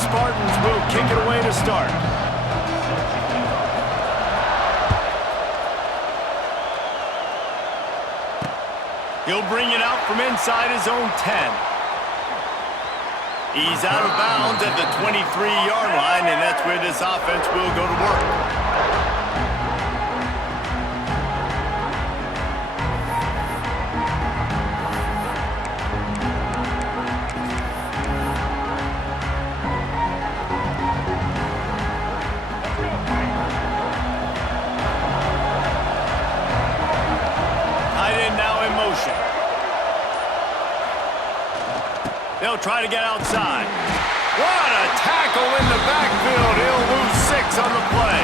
Spartans will kick it away to start. He'll bring it out from inside his own 10. He's out of bounds at the 23-yard line, and that's where this offense will go to work. They'll try to get outside. What a tackle in the backfield. He'll lose 6 on the play.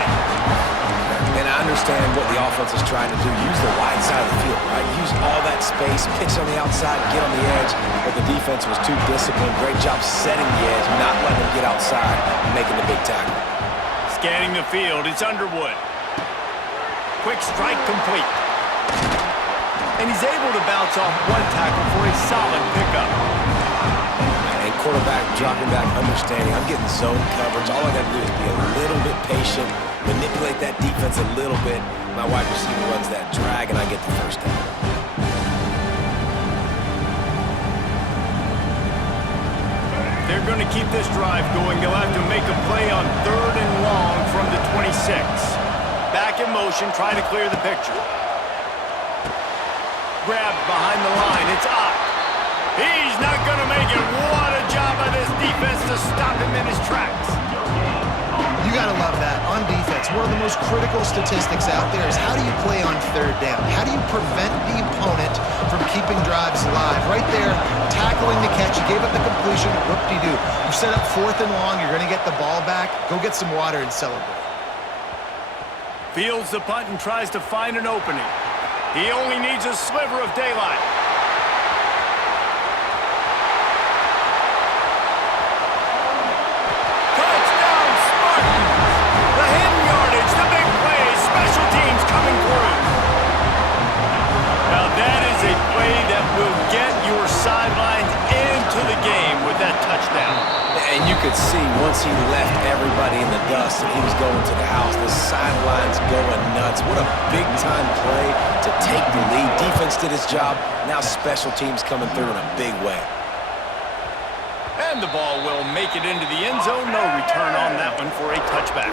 And I understand what the offense is trying to do. Use the wide side of the field, right? Use all that space, pitch on the outside, get on the edge. But the defense was too disciplined. Great job setting the edge, not letting them get outside, making the big tackle. Scanning the field, it's Underwood. Quick strike complete. And he's able to bounce off one tackle for a solid pickup. And quarterback dropping back, understanding I'm getting zone coverage. All I got to do is be a little bit patient, manipulate that defense a little bit. My wide receiver runs that drag, and I get the first down. They're going to keep this drive going. They'll have to make a play on 3rd and long from the 26. Back in motion, trying to clear the picture. Grabbed behind the line. It's Ott. He's not going to make it. What a job by this defense to stop him in his tracks. You got to love that. On defense, one of the most critical statistics out there is how do you play on 3rd down? How do you prevent the opponent from keeping drives alive? Right there, tackling the catch. You gave up the completion. Whoop-de-doo. You set up 4th and long. You're going to get the ball back. Go get some water and celebrate. Fields the punt and tries to find an opening. He only needs a sliver of daylight. Touchdown, Spartans! The hidden yardage, the big play, special teams coming through. Now that is a play that will get your sidelines into the game with that touchdown. And you could see once he left everybody in the dust and he was going to the house, the sidelines going nuts. What a big-time play to take the lead. Defense did his job. Now special teams coming through in a big way. And the ball will make it into the end zone. No return on that one for a touchback.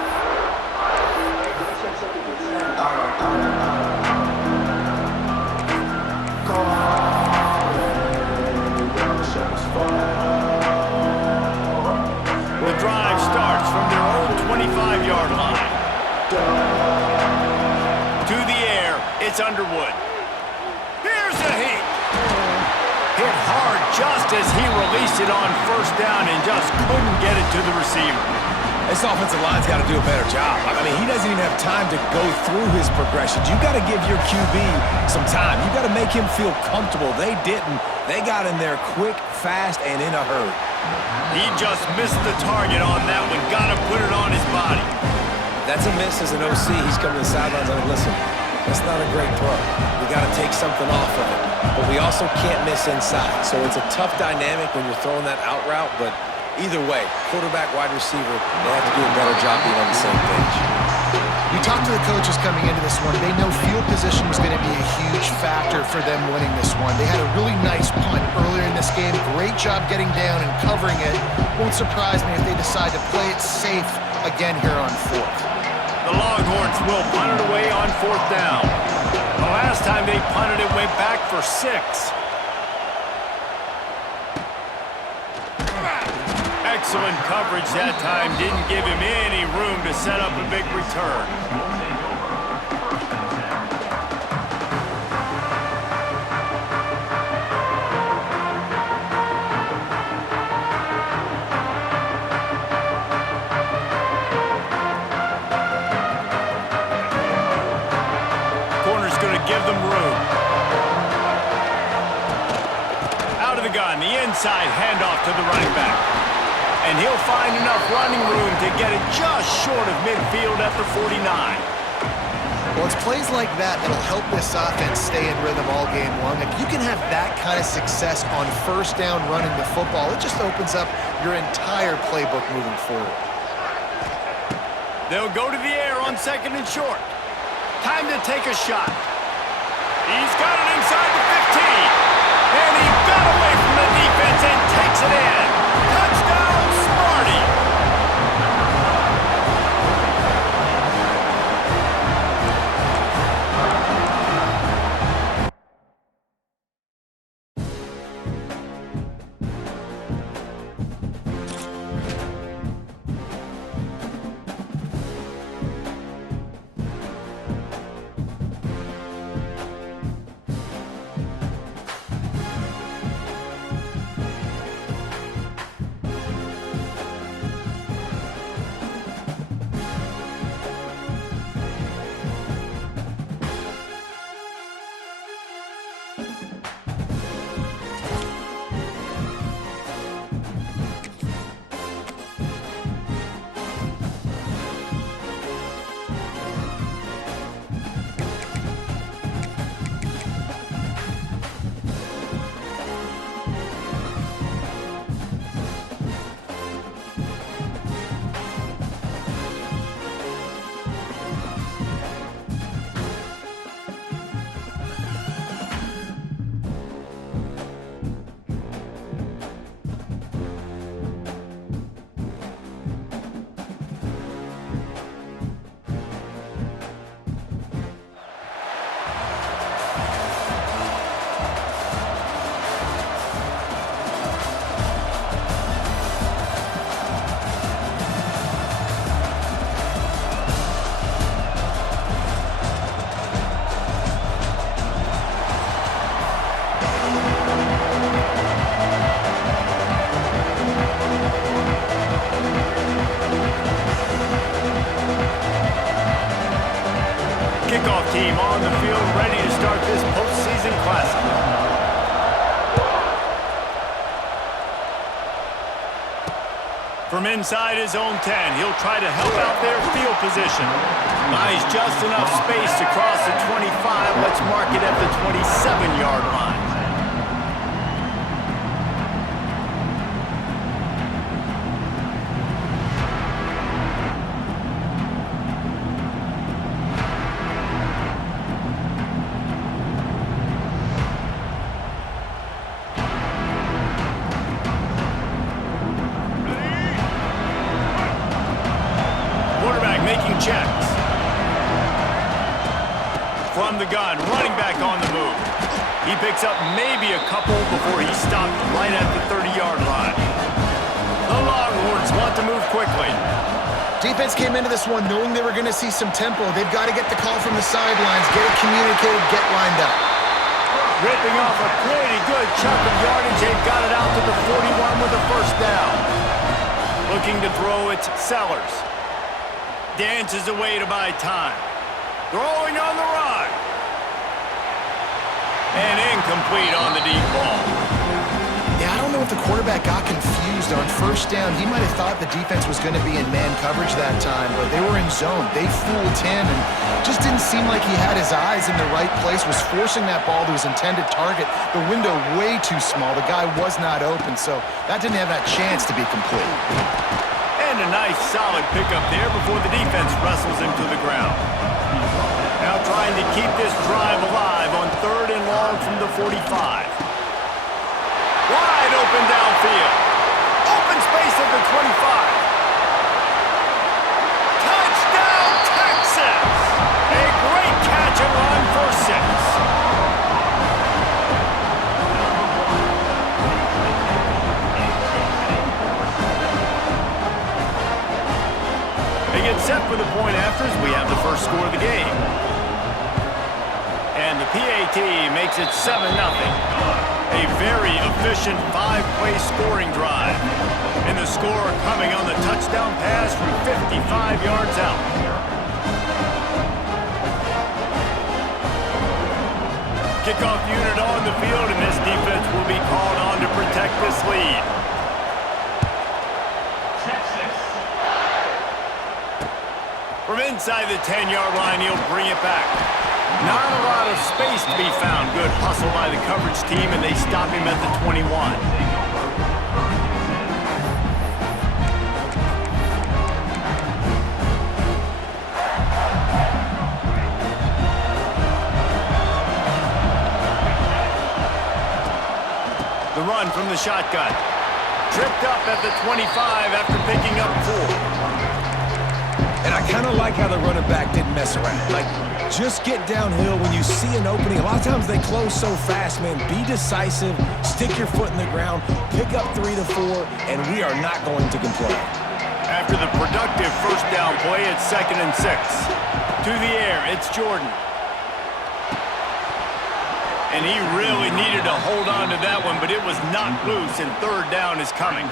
The drive starts from their own 25-yard line. To the air, it's Underwood. Here's a heat. Hit hard just as he released it on 1st down and just couldn't get it to the receiver. This offensive line's got to do a better job. I mean, he doesn't even have time to go through his progressions. You got to give your QB some time. You got to make him feel comfortable. They didn't. They got in there quick, fast, and in a hurry. He just missed the target on that one. Got to put it on his body. That's a miss as an OC. He's coming to the sidelines. I mean, listen, that's not a great throw. We got to take something off of it. But we also can't miss inside. So it's a tough dynamic when you're throwing that out route. But either way, quarterback, wide receiver, they have to do a better job being on the same page. You talked to the coaches coming into this one. They know field position was going to be a huge factor for them winning this one. They had a really nice punt earlier in this game. Great job getting down and covering it. Won't surprise me if they decide to play it safe again here on 4th. The Longhorns will punt it away on 4th down. The last time they punted it went back for 6. Excellent coverage that time. Didn't give him any room to set up a big return. Corner's going to give them room. Out of the gun, the inside handoff to the running back. And he'll find enough running room to get it just short of midfield at the 49. Well, it's plays like that that'll help this offense stay in rhythm all game long. If you can have that kind of success on first down running the football, it just opens up your entire playbook moving forward. They'll go to the air on 2nd and short. Time to take a shot. He's got it inside the 15. And he got away from the defense and takes it in. Touchdown, Smarty. Kickoff team on the field, ready to start this postseason classic. From inside his own 10, he'll try to help out their field position. Buys just enough space to cross the 25. Let's mark it at the 27-yard line. Making checks. From the gun, running back on the move. He picks up maybe a couple before he's stopped right at the 30-yard line. The Longhorns want to move quickly. Defense came into this one knowing they were going to see some tempo. They've got to get the call from the sidelines, get it communicated, get lined up. Ripping off a pretty good chunk of yardage. They've got it out to the 41 with a first down. Looking to throw it, Sellers. Dances away to buy time. Throwing on the run. And incomplete on the deep ball. Yeah, I don't know if the quarterback got confused on first down. He might have thought the defense was going to be in man coverage that time, but they were in zone. They fooled him and just didn't seem like he had his eyes in the right place, was forcing that ball to his intended target. The window way too small. The guy was not open, so that didn't have that chance to be complete. And a nice solid pickup there before the defense wrestles him to the ground. Now trying to keep this drive alive on 3rd and long from the 45. Wide open downfield. Open space at the 25. Touchdown, Texas! A great catch and run for 6. Get set for the point afters. We have the first score of the game. And the PAT makes it 7-0. A very efficient 5-play scoring drive. And the score coming on the touchdown pass from 55 yards out. Kickoff unit on the field, and this defense will be called on to protect this lead. From inside the 10-yard line, he'll bring it back. Not a lot of space to be found. Good hustle by the coverage team, and they stop him at the 21. The run from the shotgun. Tripped up at the 25 after picking up 4. And I kind of like how the running back didn't mess around. Like, just get downhill when you see an opening. A lot of times they close so fast, man. Be decisive, stick your foot in the ground, pick up 3 to 4, and we are not going to complain. After the productive first down play, it's 2nd and 6. To the air, it's Jordan. And he really needed to hold on to that one, but it was not loose, and 3rd down is coming.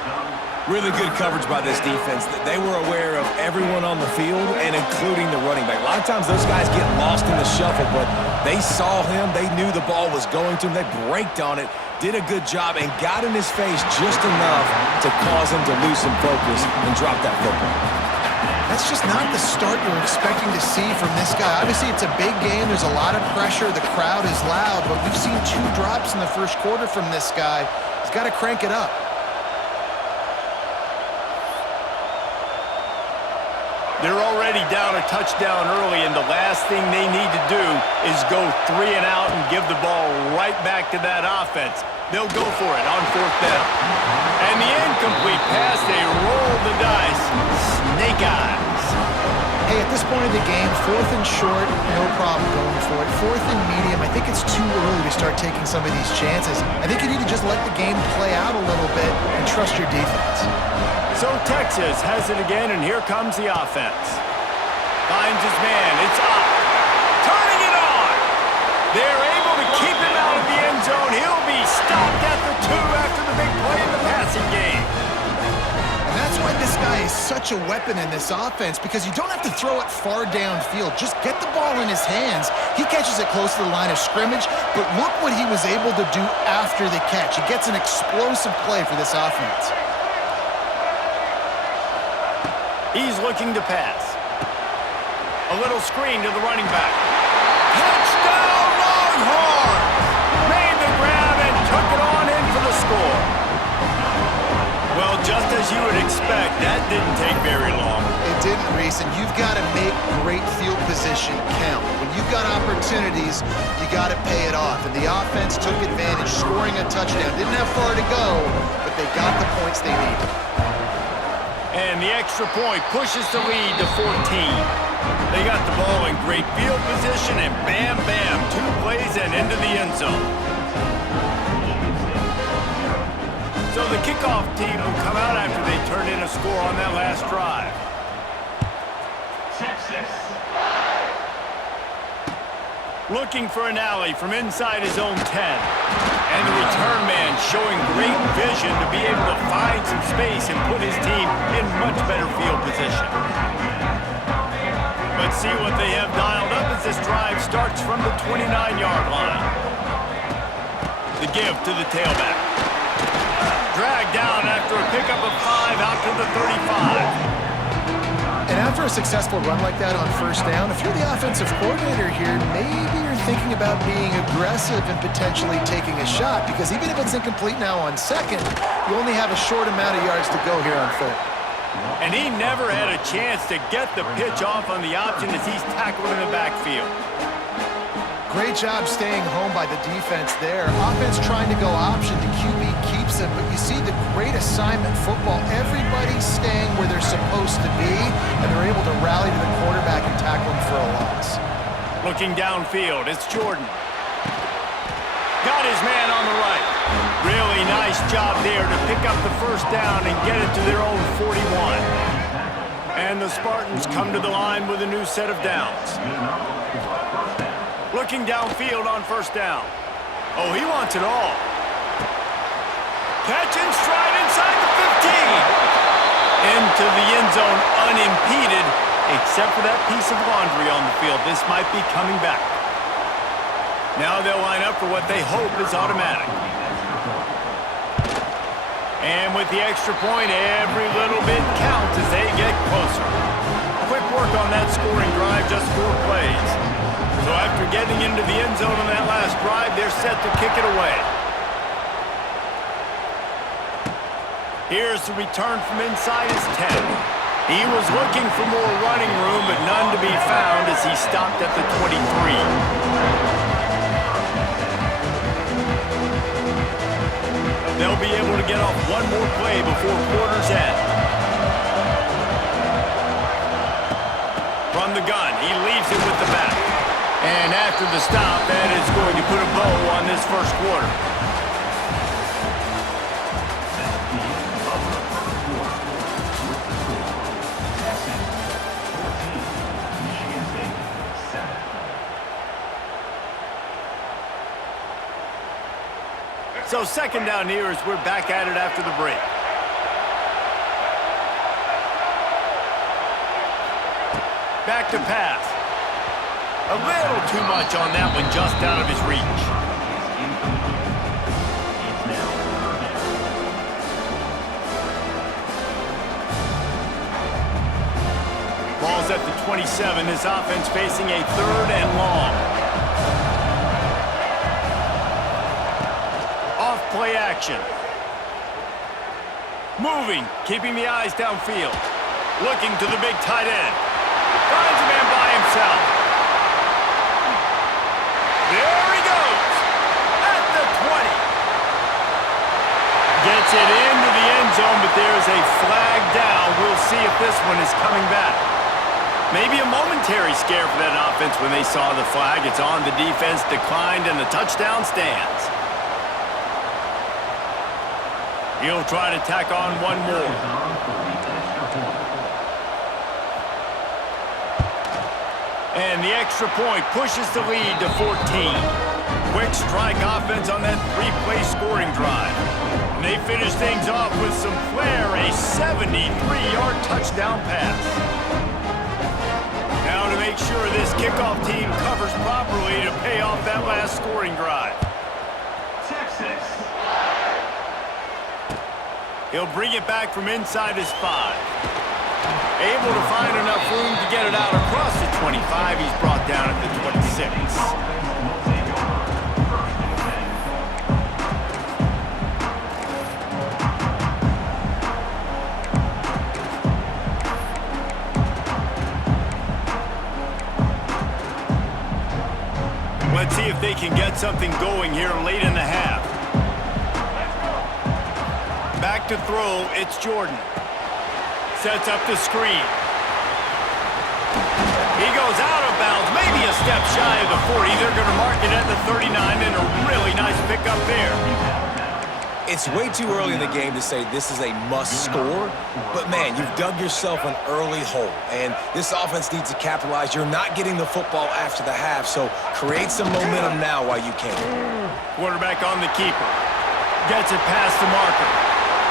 Really good coverage by this defense. They were aware of everyone on the field, and including the running back. A lot of times those guys get lost in the shuffle, but they saw him. They knew the ball was going to him. They braked on it, did a good job, and got in his face just enough to cause him to lose some focus and drop that football. That's just not the start you're expecting to see from this guy. Obviously, it's a big game. There's a lot of pressure. The crowd is loud, but we've seen 2 drops in the first quarter from this guy. He's got to crank it up. They're already down a touchdown early, and the last thing they need to do is go 3 and out and give the ball right back to that offense. They'll go for it on 4th down. And the incomplete pass, they roll the dice. Snake eyes. Hey, at this point of the game, 4th and short, no problem going for it. 4th and medium, I think it's too early to start taking some of these chances. I think you need to just let the game play out a little bit and trust your defense. So Texas has it again, and here comes the offense. Finds his man. It's up. Turning it on. They're able to keep him out of the end zone. He'll be stopped at the 2 after the big play in the passing game. And that's why this guy is such a weapon in this offense, because you don't have to throw it far downfield. Just get the ball in his hands. He catches it close to the line of scrimmage, but look what he was able to do after the catch. He gets an explosive play for this offense. He's looking to pass. A little screen to the running back. Touchdown, Longhorns! Made the grab and took it on in for the score. Well, just as you would expect, that didn't take very long. It didn't, Reese, and you've got to make great field position count. When you've got opportunities, you got to pay it off. And the offense took advantage, scoring a touchdown. Didn't have far to go, but they got the points they needed. And the extra point pushes the lead to 14. They got the ball in great field position, and bam, bam, 2 plays and into the end zone. So the kickoff team will come out after they turn in a score on that last drive. Looking for an alley from inside his own 10. And the return man showing great vision to be able to find some space and put his team in much better field position. Let's see what they have dialed up as this drive starts from the 29-yard line. The give to the tailback. Dragged down after a pickup of 5 out to the 35. And after a successful run like that on first down, if you're the offensive coordinator here, maybe you're thinking about being aggressive and potentially taking a shot, because even if it's incomplete now on second, you only have a short amount of yards to go here on third. And he never had a chance to get the pitch off on the option as he's tackled in the backfield. Great job staying home by the defense there. Offense trying to go option, the QB keeps it, but you see the great assignment football. Everybody's staying where they're supposed to be, and they're able to rally to the quarterback and tackle him for a loss. Looking downfield, it's Jordan. Got his man on the right. Really nice job there to pick up the first down and get it to their own 41. And the Spartans come to the line with a new set of downs. Looking downfield on first down. Oh, he wants it all. Catch and stride inside the 15. Into the end zone unimpeded, except for that piece of laundry on the field. This might be coming back. Now they'll line up for what they hope is automatic. And with the extra point, every little bit counts as they get closer. quick work on that scoring drive, just 4 plays. So after getting into the end zone on that last drive, they're set to kick it away. Here's the return from inside his 10. He was looking for more running room, but none to be found as he stopped at the 23. They'll be able to get off one more play before quarter's end. From the gun, he leaves it with the back. And after the stop, that is going to put a bow on this first quarter. So second down here as we're back at it after the break. Back to pass. A little too much on that one, just out of his reach. Ball's at the 27. His offense facing a 3rd and long. Off play action. Moving, keeping the eyes downfield. Looking to the big tight end. Finds a man by himself. There he goes. At the 20. Gets it into the end zone, but there's a flag down. We'll see if this one is coming back. Maybe a momentary scare for that offense when they saw the flag. It's on. The defense declined, and the touchdown stands. He'll try to tack on one more. And the extra point pushes the lead to 14. Quick strike offense on that 3-play scoring drive. And they finish things off with some flair, a 73-yard touchdown pass. Now to make sure this kickoff team covers properly to pay off that last scoring drive. Texas. He'll bring it back from inside his 5. Able to find enough room to get it out across the 25. He's brought down at the 26. Let's see if they can get something going here late in the half. Back to throw, it's Jordan. Sets up the screen. He goes out of bounds, maybe a step shy of the 40. They're going to mark it at the 39, and a really nice pickup there. It's way too early in the game to say this is a must score, but man, you've dug yourself an early hole, and this offense needs to capitalize. You're not getting the football after the half, so create some momentum now while you can. Quarterback on the keeper. Gets it past the marker.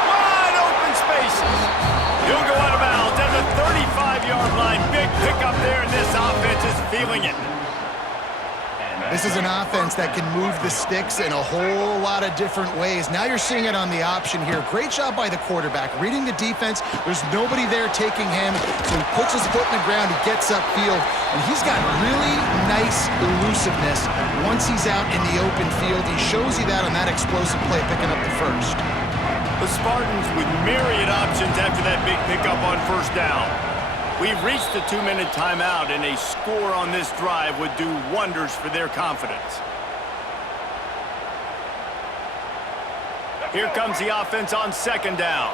Wide open spaces. He'll go out of bounds at the 35-yard line. Big pickup there, and this offense is feeling it. This is an offense that can move the sticks in a whole lot of different ways. Now you're seeing it on the option here. Great job by the quarterback. Reading the defense, there's nobody there taking him, so he puts his foot in the ground, he gets upfield, and he's got really nice elusiveness once he's out in the open field. He shows you that on that explosive play, picking up the first. The Spartans with myriad options after that big pickup on first down. We've reached the 2-minute timeout, and a score on this drive would do wonders for their confidence. Here comes the offense on second down.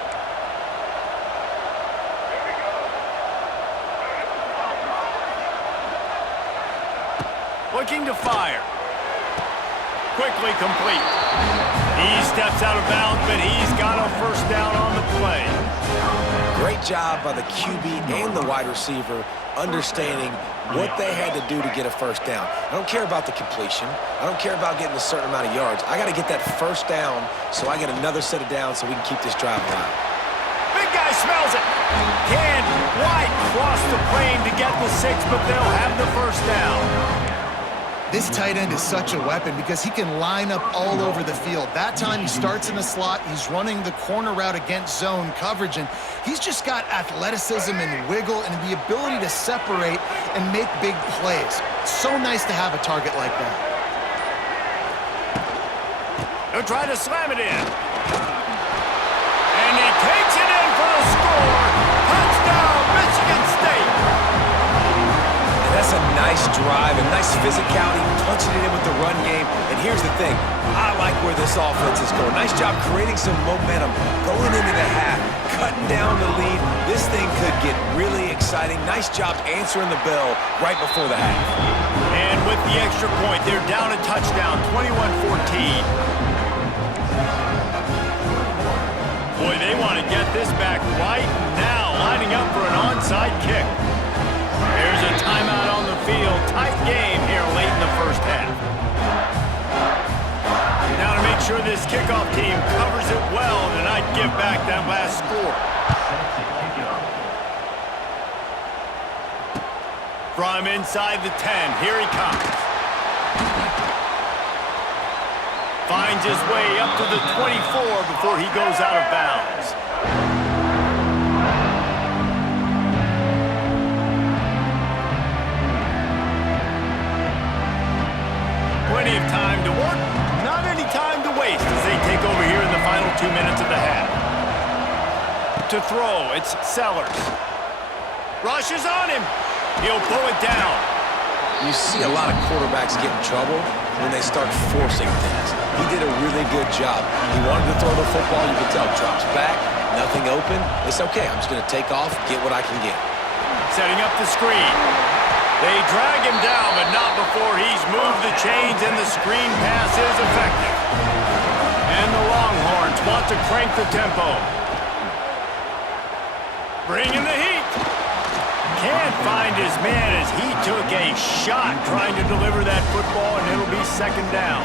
Looking to fire. Quickly complete. He steps out of bounds, but he's got a first down on the play. Great job by the QB and the wide receiver understanding what they had to do to get a first down. I don't care about the completion. I don't care about getting a certain amount of yards. I got to get that first down so I get another set of downs so we can keep this drive alive. Big guy smells it. Can White cross the plane to get the 6, but they'll have the first down. This tight end is such a weapon because he can line up all over the field. That time he starts in the slot, he's running the corner route against zone coverage, and he's just got athleticism and wiggle and the ability to separate and make big plays. It's so nice to have a target like that. He'll try to slam it in. And he takes it in for the score. Touchdown, Michigan State. That's a nice drive, a nice physicality, punching it in with the run game. And here's the thing, I like where this offense is going. Nice job creating some momentum, going into the half, cutting down the lead. This thing could get really exciting. Nice job answering the bell right before the half. And with the extra point, they're down a touchdown, 21-14. Boy, they want to get this back right now, lining up for an onside kick. There's a timeout on the field. Tight game here late in the first half. Now to make sure this kickoff team covers it well and not give back that last score. From inside the 10, here he comes. Finds his way up to the 24 before he goes out of bounds. Plenty of time to work, not any time to waste as they take over here in the final 2 minutes of the half. To throw, it's Sellers. Rushes on him. He'll pull it down. You see a lot of quarterbacks get in trouble when they start forcing things. He did a really good job. He wanted to throw the football, you could tell. Drops back, nothing open. It's okay, I'm just going to take off, get what I can get. Setting up the screen. They drag him down, but not before he's moved the chains and the screen pass is effective. And the Longhorns want to crank the tempo. Bringing the heat. Can't find his man as he took a shot trying to deliver that football, and it'll be second down.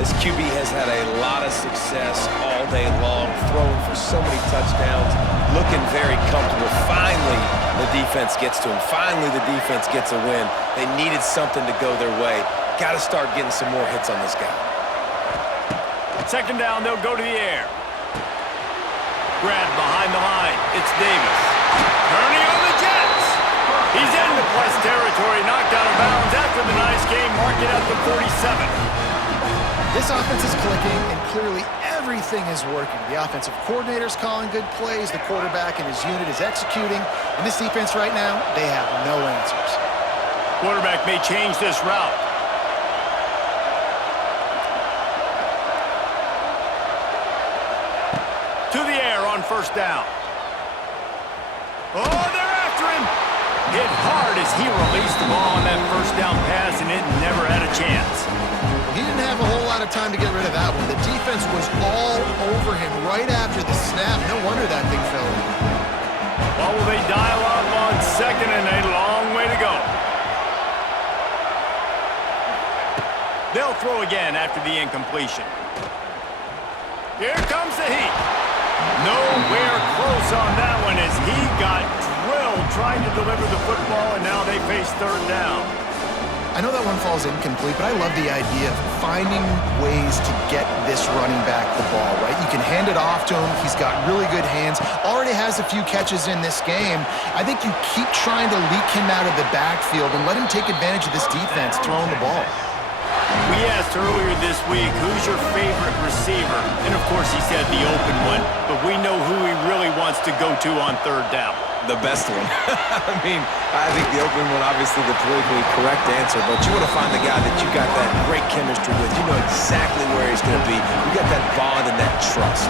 This QB has had a lot of success all day long, throwing for so many touchdowns, looking very comfortable. Finally, the defense gets to him. Finally, the defense gets a win. They needed something to go their way. Got to start getting some more hits on this guy. Second down, they'll go to the air. Grab behind the line. It's Davis. Turning on the Jets. He's into plus territory, knocked out of bounds after the nice game, marking at the 47. This offense is clicking, and clearly everything is working. The offensive coordinator's calling good plays, the quarterback and his unit is executing, and this defense right now, they have no answers. Quarterback may change this route. To the air on first down. Oh, they're after him. Hit hard as he released the ball on that first down pass, and it never had a chance. He didn't have a whole lot of time to get rid of that one. The defense was all over him right after the snap. No wonder that thing fell in. Well, will they dial up on second, and a long way to go. They'll throw again after the incompletion. Here comes the heat. Nowhere close on that one as he got drilled trying to deliver the football, and now they face third down. I know that one falls incomplete, but I love the idea of finding ways to get this running back the ball, right? You can hand it off to him. He's got really good hands. Already has a few catches in this game. I think you keep trying to leak him out of the backfield and let him take advantage of this defense throwing the ball. We asked earlier this week, who's your favorite receiver? And of course he said the open one, but we know who he really wants to go to on third down. The best one. I mean, I think the open one, obviously the politically correct answer, but you want to find the guy that you got that great chemistry with. You know exactly where he's going to be. You got that bond and that trust.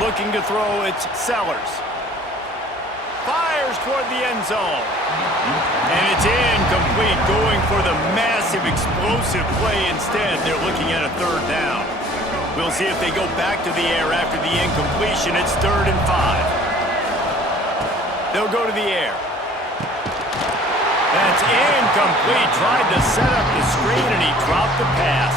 Looking to throw, it's Sellers. Fires toward the end zone. And it's incomplete, going for the massive explosive play instead. They're looking at a third down. We'll see if they go back to the air after the incompletion. It's 3rd and 5. They'll go to the air. That's incomplete. Tried to set up the screen, and he dropped the pass.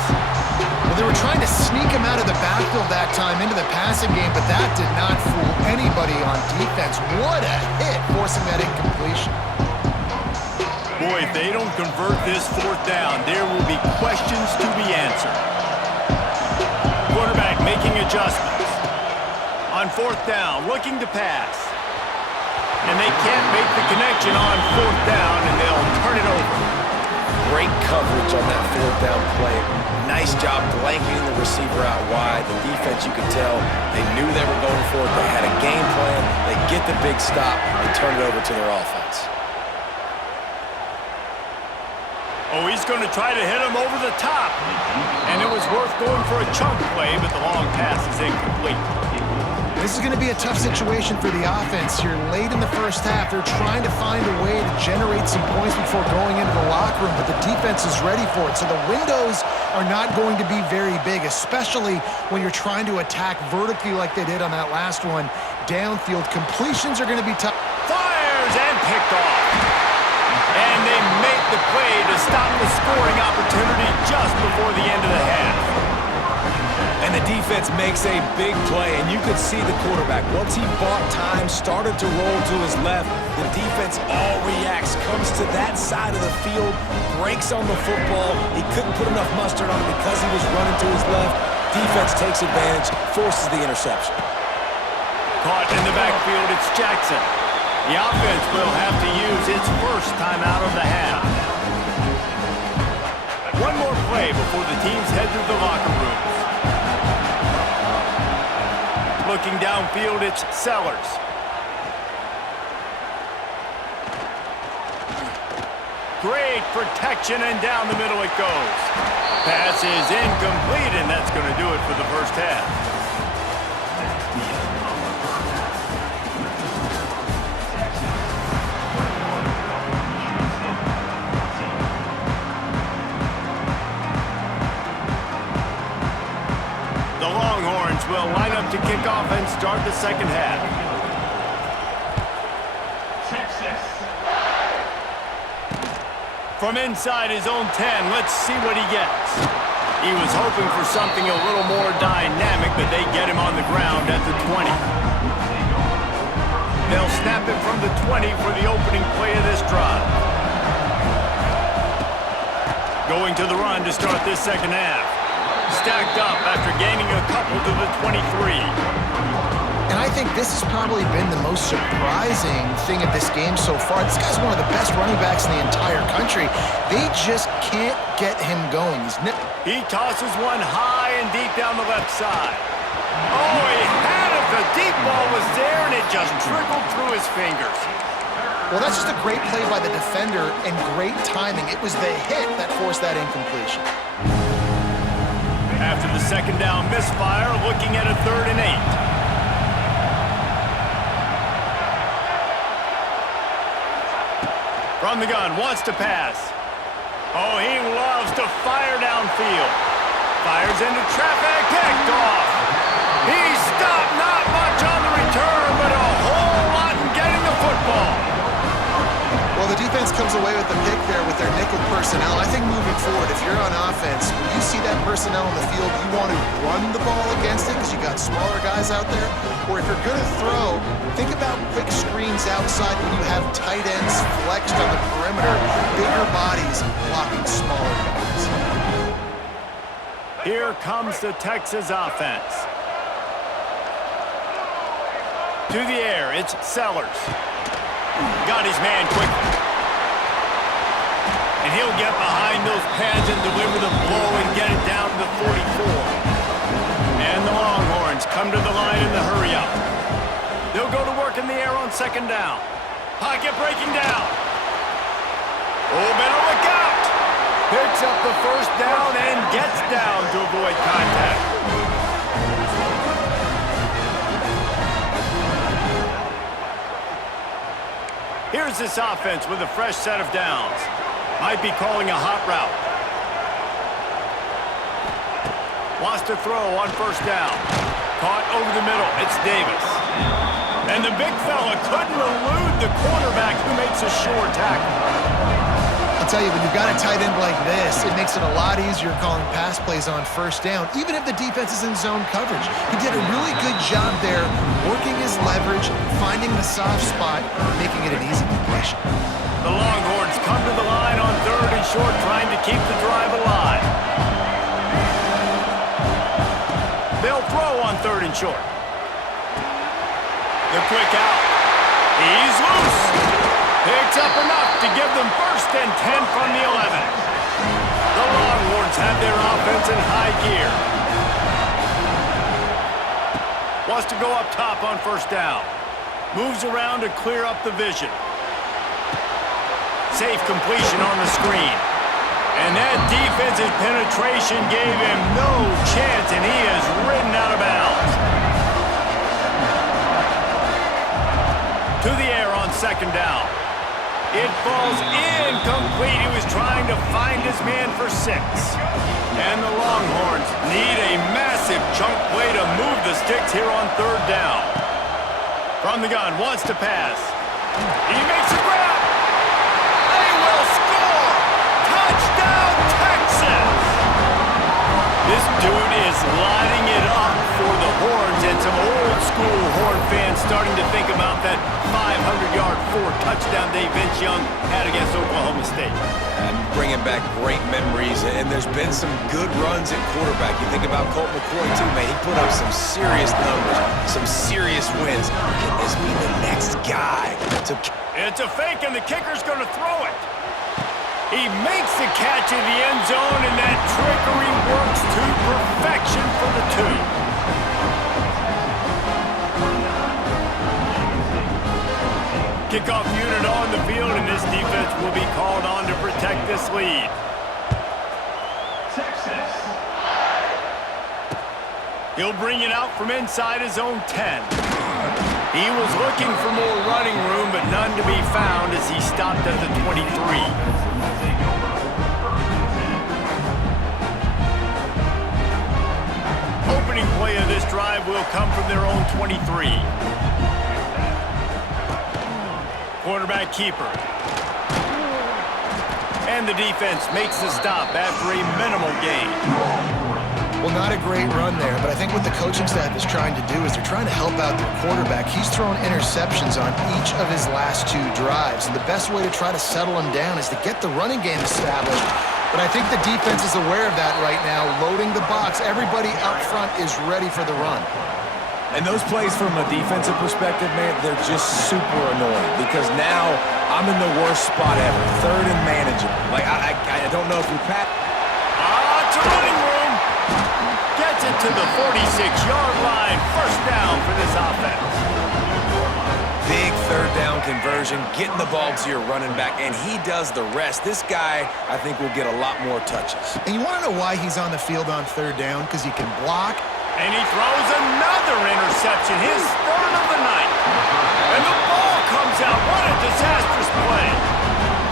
Well, they were trying to sneak him out of the backfield that time into the passing game, but that did not fool anybody on defense. What a hit, forcing that incompletion. Boy, if they don't convert this fourth down, there will be questions to be answered. Quarterback making adjustments. On fourth down, looking to pass. And they can't make the connection on fourth down, and they'll turn it over. Great coverage on that fourth down play. Nice job blanketing the receiver out wide. The defense, you could tell, they knew they were going for it. They had a game plan. They get the big stop and turn it over to their offense. Oh, he's going to try to hit him over the top. And it was worth going for a chunk play, but the long pass is incomplete. This is going to be a tough situation for the offense here. Late in the first half, they're trying to find a way to generate some points before going into the locker room, but the defense is ready for it. So the windows are not going to be very big, especially when you're trying to attack vertically like they did on that last one. Downfield completions are going to be tough. Fires and picked off. And they make the play to stop the scoring opportunity just before the end of the half. And the defense makes a big play, and you could see the quarterback. Once he bought time, started to roll to his left, the defense all reacts, comes to that side of the field, breaks on the football. He couldn't put enough mustard on it because he was running to his left. Defense takes advantage, forces the interception. Caught in the backfield, it's Jackson. The offense will have to use its first time out of the half. One more play before the teams head to the locker rooms. Looking downfield, it's Sellers. Great protection, and down the middle it goes. Pass is incomplete, and that's going to do it for the first half. The Longhorns will line up to kick off and start the second half. From inside his own 10, let's see what he gets. He was hoping for something a little more dynamic, but they get him on the ground at the 20. They'll snap it from the 20 for the opening play of this drive. Going to the run to start this second half. Stacked up after gaining a couple to the 23. And I think this has probably been the most surprising thing of this game so far. This guy's one of the best running backs in the entire country. They just can't get him going. He tosses one high and deep down the left side. Oh, he had it. The deep ball was there, and it just trickled through his fingers. Well, that's just a great play by the defender and great timing. It was the hit that forced that incompletion. After the second down misfire, looking at a 3rd and 8. From the gun, wants to pass. Oh, he loves to fire downfield. Fires into traffic, picked off. He stopped, not much on the return, but a whole lot in getting the football. Well, the defense comes away with the pick there with their nickel personnel. I think moving forward, if you're on offense, when you see that personnel on the field, you want to run the ball against it because you got smaller guys out there. Or if you're going to throw, think about quick screens outside when you have tight ends flexed on the perimeter, bigger bodies blocking smaller guys. Here comes the Texas offense. To the air, it's Sellers. Got his man quickly. And he'll get behind those pads and deliver the blow and get it down to the 44. And the Longhorns come to the line in the hurry-up. They'll go to work in the air on second down. Pocket breaking down. Oh, better look out. Picks up the first down and gets down to avoid contact. Here's this offense with a fresh set of downs. Might be calling a hot route. Wants to throw on first down. Caught over the middle. It's Davis. And the big fella couldn't elude the quarterback who makes a sure tackle. A I'll tell you, when you've got a tight end like this, it makes it a lot easier calling pass plays on first down, even if the defense is in zone coverage. He did a really good job there, working his leverage, finding the soft spot, making it an easy completion. The Longhorns come to the line on 3rd and short, trying to keep the drive alive. They'll throw on 3rd and short. The quick out. He's loose. Picks up enough to give them 1st and 10 from the 11. The Longhorns have their offense in high gear. Wants to go up top on 1st down. Moves around to clear up the vision. Safe completion on the screen. And that defensive penetration gave him no chance, and he is ridden out of bounds. To the air on 2nd down. It falls incomplete. He was trying to find his man for 6. And the Longhorns need a massive chunk play to move the sticks here on 3rd down. From the gun, wants to pass. He makes a grab. They will score! Touchdown, Texas! This dude is lighting it up for the Horns, and some old-school Horn fans starting to think about that 500-yard 4-touchdown day Vince Young had against Oklahoma State. And bringing back great memories, and there's been some good runs at quarterback. You think about Colt McCoy, too, man. He put up some serious numbers, some serious wins. Can this be the next guy to... It's a fake, and the kicker's going to throw it. He makes the catch in the end zone, and that trickery works to perfection for the 2. Kickoff unit on the field, and this defense will be called on to protect this lead. Texas. He'll bring it out from inside his own 10. He was looking for more running room, but none to be found as he stopped at the 23. Opening play of this drive will come from their own 23. Quarterback keeper. And the defense makes the stop after a minimal gain. Well, not a great run there, but I think what the coaching staff is trying to do is they're trying to help out their quarterback. He's thrown interceptions on each of his last 2 drives, and the best way to try to settle him down is to get the running game established. But I think the defense is aware of that right now, loading the box. Everybody up front is ready for the run. And those plays from a defensive perspective, man, they're just super annoying because now I'm in the worst spot ever, 3rd and manageable. Like, I don't know if we pat. It's a running room. Gets it to the 46-yard line. 1st down for this offense. Big 3rd down conversion, getting the ball to your running back, and he does the rest. This guy, I think, will get a lot more touches. And you want to know why he's on the field on 3rd down? Because he can block. And he throws another interception, his 3rd of the night. And the ball comes out. What a disastrous play.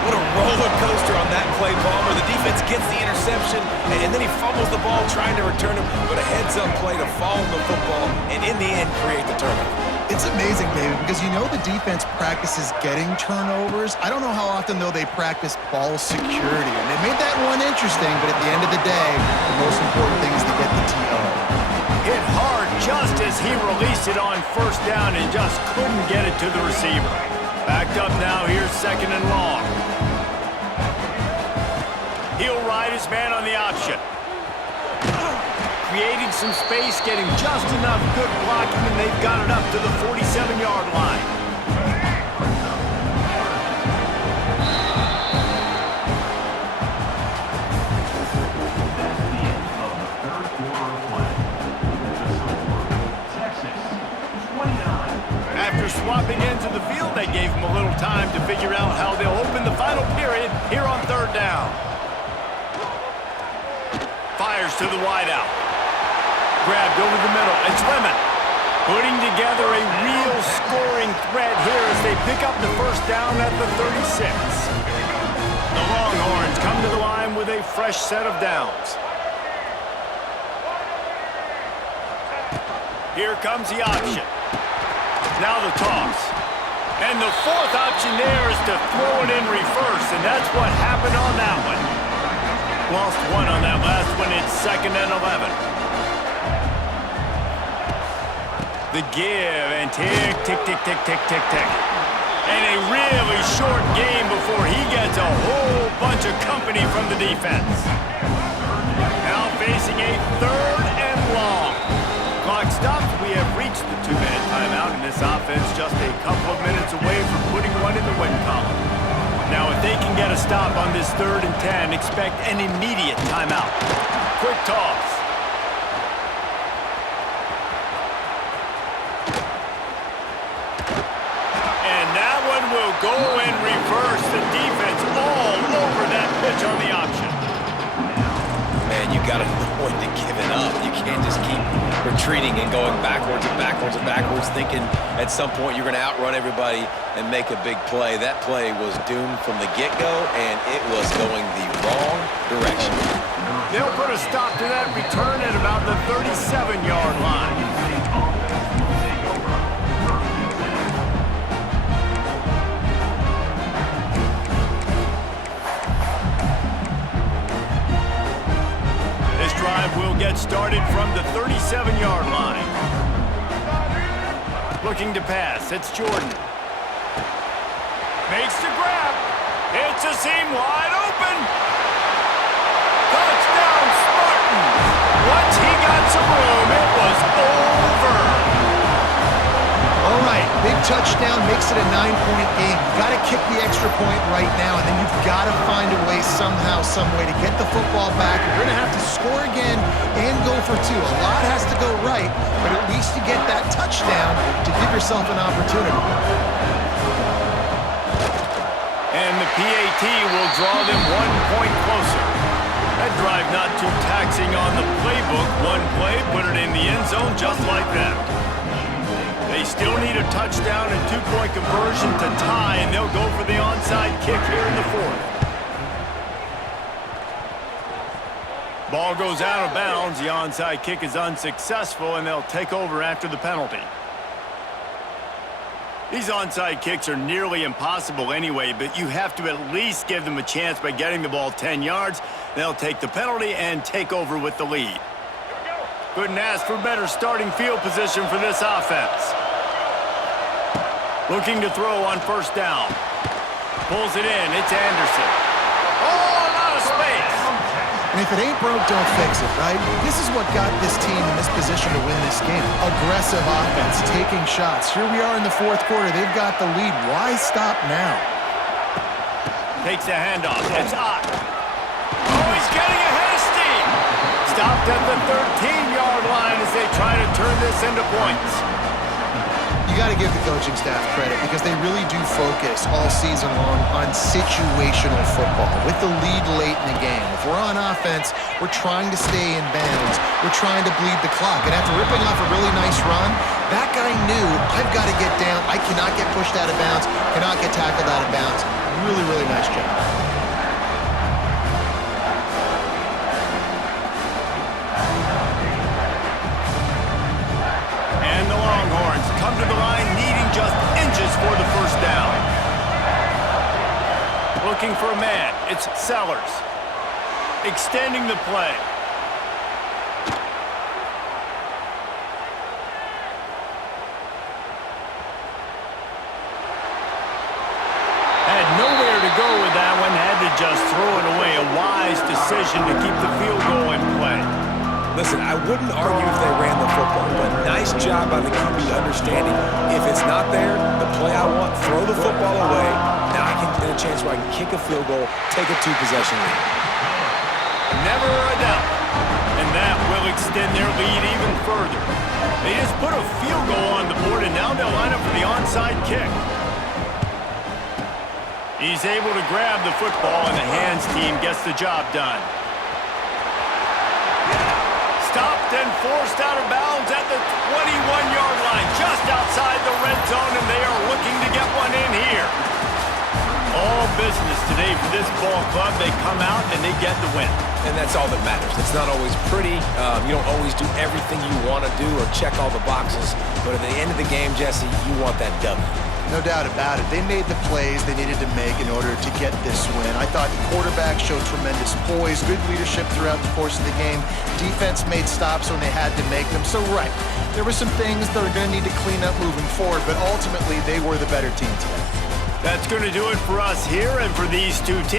What a roller coaster on that play, Palmer. The defense gets the interception, and then he fumbles the ball trying to return him, but a heads-up play to fall on the football, and in the end, create the turnover. It's amazing, David, because you know the defense practices getting turnovers. I don't know how often, though, they practice ball security. And they made that one interesting, but at the end of the day, the most important thing is to get the TO. Hit hard just as he released it on 1st down and just couldn't get it to the receiver. Backed up now, here's 2nd and long. He'll ride his man on the option. Creating some space, getting just enough good blocking, and they've got it up to the 47-yard line. After swapping into the field, they gave him a little time to figure out how they'll open the final period here on 3rd down. Fires to the wideout. Grabbed over the middle. It's Lemon putting together a real scoring threat here as they pick up the 1st down at the 36. The Longhorns come to the line with a fresh set of downs. Here comes the option. Now the toss. And the fourth option there is to throw it in reverse, and that's what happened on that one. Lost one on that last one. It's 2nd and 11. The give, and tick, tick, tick, tick, tick, tick, tick. And a really short game before he gets a whole bunch of company from the defense. Now facing a 3rd and long. Clock stops. We have reached the 2-minute timeout, and this offense just a couple of minutes away from putting one in the win column. Now, if they can get a stop on this 3rd and 10, expect an immediate timeout. Quick toss. And that one will go in reverse. The defense all over that pitch on the option. Man, you got to know when to give it up. You can't just keep retreating and going backwards and backwards and backwards, thinking at some point you're going to outrun everybody and make a big play. That play was doomed from the get-go, and it was going the wrong direction. They'll put a stop to that return at about the 37-yard line. Drive will get started from the 37-yard line. Looking to pass. It's Jordan. Makes the grab. It's a seam wide open. Touchdown Spartans. Once he got some room, it was over. All right, big touchdown makes it a 9-point game. You've got to kick the extra point right now, and then you've got to find a way somehow, some way to get the football back. You're going to have to score again and go for 2. A lot has to go right, but at least you get that touchdown to give yourself an opportunity. And the PAT will draw them 1 point closer. That drive not too taxing on the playbook. One play, put it in the end zone just like that. They still need a touchdown and 2-point conversion to tie, and they'll go for the onside kick here in the 4th. Ball goes out of bounds. The onside kick is unsuccessful, and they'll take over after the penalty. These onside kicks are nearly impossible anyway, but you have to at least give them a chance by getting the ball 10 yards. They'll take the penalty and take over with the lead. Couldn't ask for better starting field position for this offense. Looking to throw on 1st down. Pulls it in. It's Anderson. Oh, a lot of space. And if it ain't broke, don't fix it, right? This is what got this team in this position to win this game. Aggressive offense, taking shots. Here we are in the 4th quarter. They've got the lead. Why stop now? Takes the handoff. It's Ott. Oh, he's getting ahead of steam. Stopped at the 13-yard line as they try to turn this into points. You got to give the coaching staff credit because they really do focus all season long on situational football with the lead late in the game. If we're on offense, we're trying to stay in bounds. We're trying to bleed the clock. And after ripping off a really nice run, that guy knew, I've got to get down. I cannot get pushed out of bounds, cannot get tackled out of bounds. Really, really nice job. Come to the line, needing just inches for the 1st down. Looking for a man. It's Sellers. Extending the play. Had nowhere to go with that one. Had to just throw it away. A wise decision to keep the field goal in play. Listen, I wouldn't argue if they ran the football, but nice job by the QB understanding if it's not there, the play I want, throw the football away. Now I can get a chance where I can kick a field goal, take a 2-possession lead. Never a doubt. And that will extend their lead even further. They just put a field goal on the board, and now they'll line up for the onside kick. He's able to grab the football, and the hands team gets the job done. Stopped and forced out of bounds at the 21-yard line, just outside the red zone, and they are looking to get one in here. All business today for this ball club. They come out and they get the win. And that's all that matters. It's not always pretty. You don't always do everything you want to do or check all the boxes. But at the end of the game, Jesse, you want that W. No doubt about it. They made the plays they needed to make in order to get this win. I thought the quarterback showed tremendous poise, good leadership throughout the course of the game. Defense made stops when they had to make them. So, right, there were some things that are going to need to clean up moving forward, but ultimately they were the better team today. That's going to do it for us here and for these two teams.